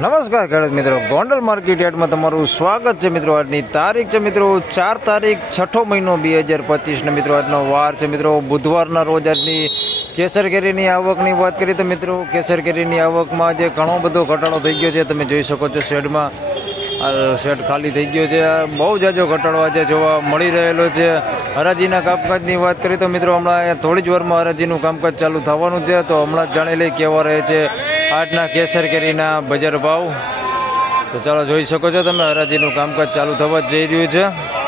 નમસ્કાર ખેડૂત મિત્રો. ગોંડલ માર્કેટ યાર્ડમાં તમારું સ્વાગત છે મિત્રો. આજની તારીખ છે મિત્રો ચાર તારીખ છઠ્ઠો મહિનો બે હજાર પચીસને મિત્રો આજનો વાર છે મિત્રો. બુધવારના રોજ આજની કેસર કેરીની આવકની વાત કરીએ તો મિત્રો, કેસર કેરીની આવકમાં જે ઘણો બધો ઘટાડો થઈ ગયો છે. તમે જોઈ શકો છો શેડમાં શેડ ખાલી થઈ ગયો છે. બહુ જાજો ઘટાડો આજે જોવા મળી રહેલો છે. હરાજીના કામકાજની વાત કરીએ તો મિત્રો, હમણાં થોડી જ વારમાં હરાજીનું કામકાજ ચાલુ થવાનું છે. તો હમણાં જાણી લઈ કેવા રહે છે. આજના કેસર કેરીના બજાર ભાવ. તો ચાલો જોઈ શકો છો તમે, હરાજીનું કામકાજ ચાલુ થવા જ જઈ રહ્યું છે.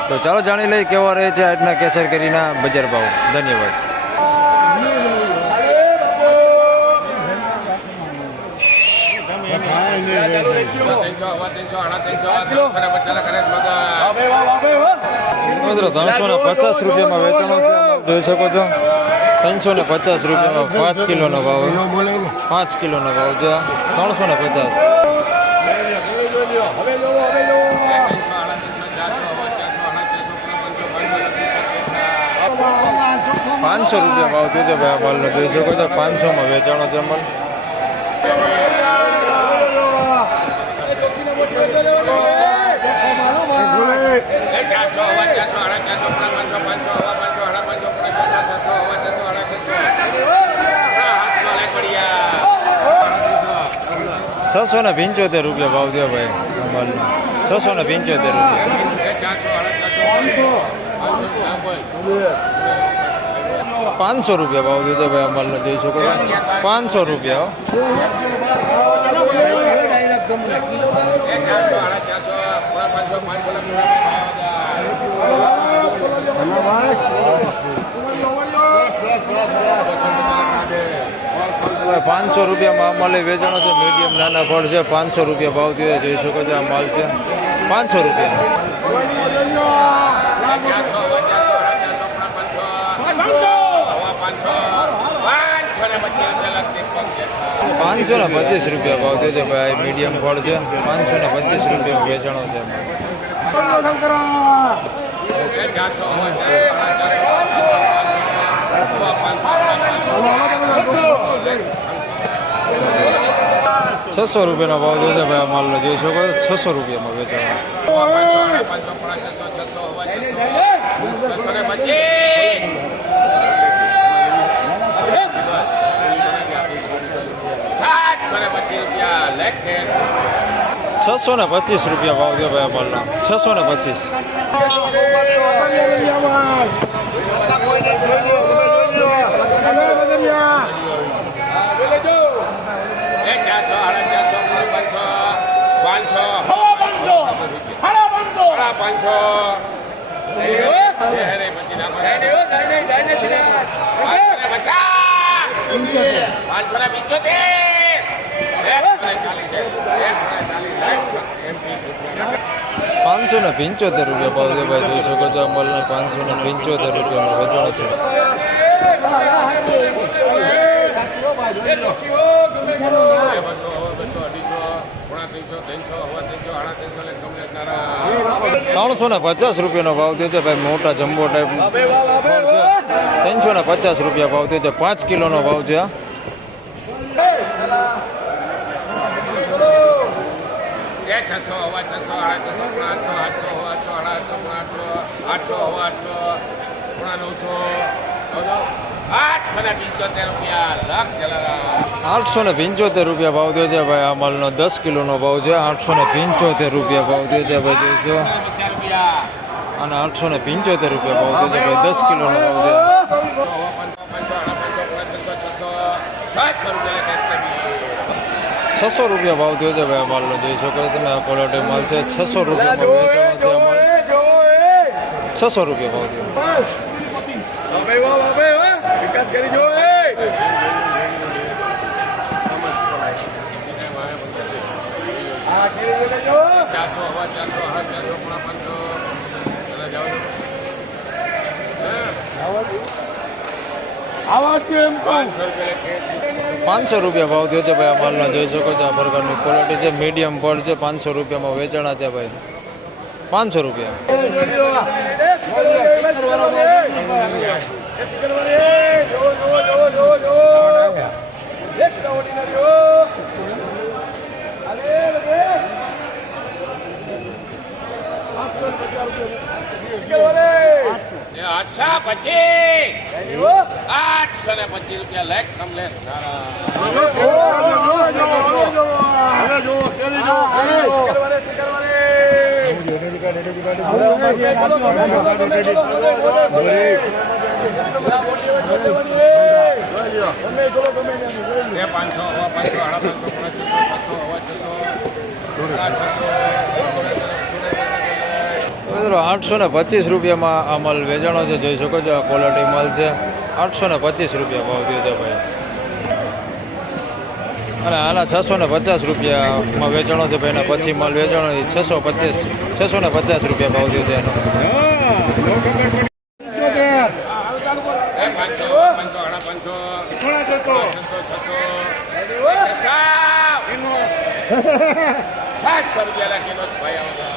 તો ચાલો જાણી લઈ કેવા રહે છે આજના કેસર કેરીના બજાર ભાવ. ધન્યવાદ. મિત્રો ત્રણસો પચાસ રૂપિયામાં વેચાણો છે જોઈ શકો છો. ત્રણસો ને પચાસ રૂપિયામાં પાંચ કિલોનો ભાવ. પાંચ કિલોનો ભાવ જો ત્રણસો ને પચાસ. પાંચસો રૂપિયા ભાવ થયો છે ભાઈ આ માલનો. જોઈ શકો છો પાંચસોમાં વેચાણો છે માલ ચારસો ચારસો સાડા ચારસો પોણા પાંચસો પાંચસો હવા પાંચસો સાડા પાંચસો પોણા છસો છસો હવા છસો સાડા છસો સાતસો લે પડ્યા છસો ને પંચોતેર રૂપિયા ભાવ થયો ભાઈ આ માલનો છસો ને પંચોતેર રૂપિયા. પાંચસો રૂપિયા ભાવ દીધો ભાઈ આ માલનો જોઈ શકો પાંચસો રૂપિયા પાંચસો પાંચસો લે ભાઈ પાંચસો રૂપિયામાં માલે વેચાણો છે. મીડિયમ નાના ફળ છે. પાંચસો રૂપિયા ભાવ થયો જોઈ શકો છો આ માલ છે. પાંચસો રૂપિયા. પાંચસો ને પચીસ રૂપિયા ભાવ થયો છે. ભાઈ મીડિયમ ફળ છે. પાંચસો ને પચીસ રૂપિયા વેચાણો છે એ ચારસો હવા ચારસો સાડા ચારસો છસો રૂપિયાનો ભાવ જોશે ભાઈ, આ માલનો જોઈ શકો છસો રૂપિયામાં વેચાણ. છસો ને પચીસ રૂપિયા ભાવ ગયો ભાઈ માલનો. છસો ને પચીસ એ ચારસો સાડા ચારસો પાંચસો પાંચસો સાડા પાંચસો. પાંચસો ને પંચોતેર પાંચસો ને પંચોતેર રૂપિયા ભાવ ભાઈ જોઈ શકો છો આ માલનો પાંચસો ને પંચોતેર રૂપિયામાં વજન છે ત્રણસો ને પચાસ રૂપિયાનો ભાવ થયો છે ભાઈ મોટા જમ્બો ટાઈપ ત્રણસો ને પચાસ રૂપિયા ભાવ થયો છે પાંચ કિલોનો ભાવ છે આ. છસો હવા છસો આઠસો આઠસો આઠસો આઠસો આઠસો આઠસો આઠસો નવસો નવસો આઠસો ને પંચોતેર રૂપિયા લાખ જલારામ. આઠસો ને પંચોતેર રૂપિયા ભાવ થયો છે ભાઈ આ માલનો દસ કિલોનો ભાવ છે આઠસો ને પંચોતેર રૂપિયા ભાવ થયો છે ભાઈ જોઈજો અને આઠસો ને પંચોતેર રૂપિયા ભાવ થયો છે ભાઈ દસ કિલોનો ભાવ છે. છસો રૂપિયા ભાવ થયો છે ભાઈ આ માલનો જોઈ શકો તમે આ ક્વોલિટી માલ છે. છસો રૂપિયા છસો રૂપિયા ભાવ થયો. ચારસો હવા ચારસો સાડા ચારસો પોણા પાંચસો ચલા જાઓ પાંચસો રૂપિયા પાંચસો રૂપિયા ભાવ થયો છે ભાઈ આ માલનો જોઈ શકો છો આ પ્રકારની ક્વોલિટી છે મીડિયમ ફળ છે પાંચસો રૂપિયામાં વેચાણા છે ભાઈ પાંચસો રૂપિયા અચ્છા પછી? આઠસો ને પચીસ રૂપિયા લેખ કમલેશ પાંચસો પાંચસો આડા પાંચસો છસો હવા સાડા છસો મિત્રો આઠસો ને પચીસ રૂપિયામાં આ માલ વેચાણો છે. જોઈ શકો છો આ ક્વોલિટી માલ છે. આઠસો ને પચીસ રૂપિયા ભાવ થયો છે ભાઈ. અને આના છસો ને પચાસ રૂપિયામાં વેચાણો છે ભાઈ એના પછી માલ વેચાણો છસો પચીસ છસો ને પચાસ રૂપિયા ભાવ થયો છે એનો. રૂપિયા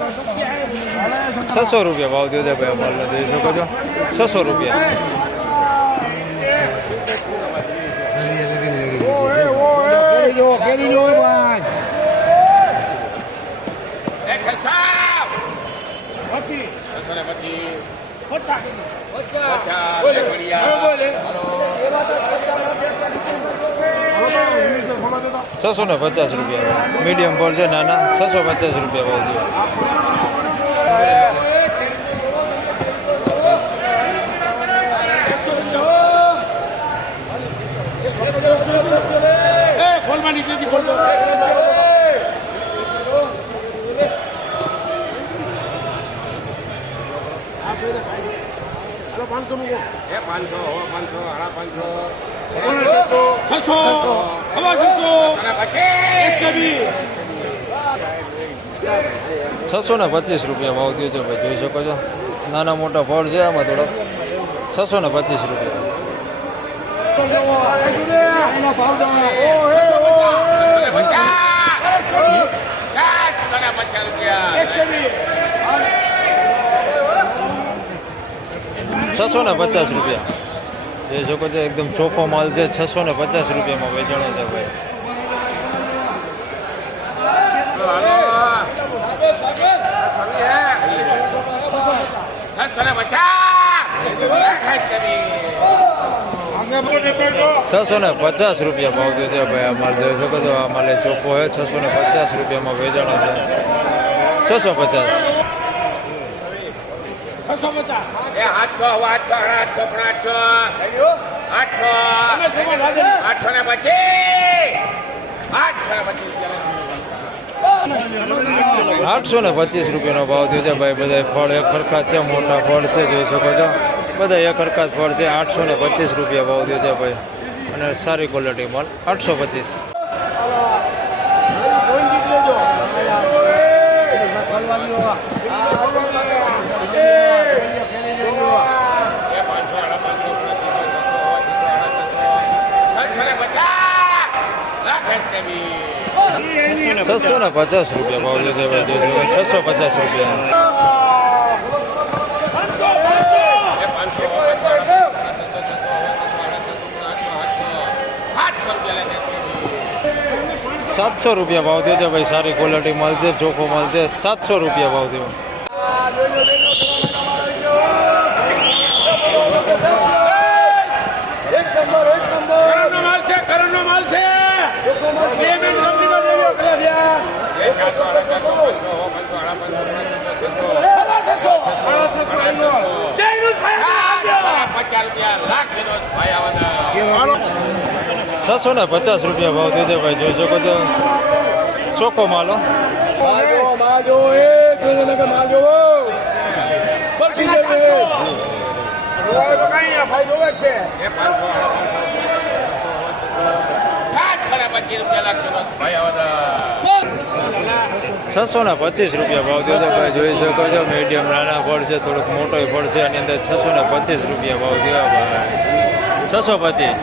છસો રૂપિયા ભાવ થયો છે ભાઈ માલને જોઈ શકો છો. છસો રૂપિયા. પચાસ. છસો ને પચાસ રૂપિયા મીડિયમ પર છે નાના છસો પચાસ રૂપિયા ભાવ થયો એ પાંચસો હવા પાંચસો આડા પાંચસો છસો હવા છસો અને પછી છસો ને પચીસ રૂપિયા ભાવ થયો છે ભાઈ, જોઈ શકો છો. નાના મોટા ફળ છે આમાં થોડા. છસો ને પચીસ રૂપિયા. છસો ને પચાસ રૂપિયા. જોઈ જોકો છો એકદમ ચોખ્ખો માલ છે, છસો ને પચાસ રૂપિયામાં વેચાણો છે ભાઈ. છસો ને પચાસ રૂપિયા ભાવ થયો છે ભાઈ આ માલ. જોઈ શકો છો આ માલે ચોખ્ખો છે, છસો ને પચાસ રૂપિયામાં વેચાણો છે. છસો પચાસ. એ આઠસો આઠસો આઠસો પણ આઠસો આઠસો આઠસો ને પછી? આઠસો ને પચીસ આઠસો ને પચીસ રૂપિયાનો ભાવ થયો છે ભાઈ બધા ફળ એક ખરખા છે મોટા ફળ છે જોઈ શકો છો. બધા એક ખરખા જ ફળ છે આઠસો ને પચીસ રૂપિયા ભાવ થયો છે ભાઈ. અને સારી ક્વોલિટી માલ આઠસો પચીસ. છસો ને પચાસ રૂપિયા ભાવ થયો ભાઈ છસો પચાસ રૂપિયા. સાતસો રૂપિયા ભાવ દેજો ભાઈ સારી ક્વોલિટી મળશે ચોખ્ખો મળશે. સાતસો રૂપિયા ભાવ થયો. કરણનો માલ છે કરણનો માલ છે. છસો ભાઈ ને પચાસ રૂપિયા ભાવ દેજો છે ભાઈ. જોઈ શકો છો ચોખ્ખો માલો માજો માજો. એ છસો ને પચીસ રૂપિયા ભાવ થયો તો ભાઈ જોઈ શકો છો મીડિયમ નાના ફળ છે થોડુંક મોટો ફળ છે એની અંદર છસો ને પચીસ રૂપિયા ભાવ થયો ભાઈ. છસો પચીસ.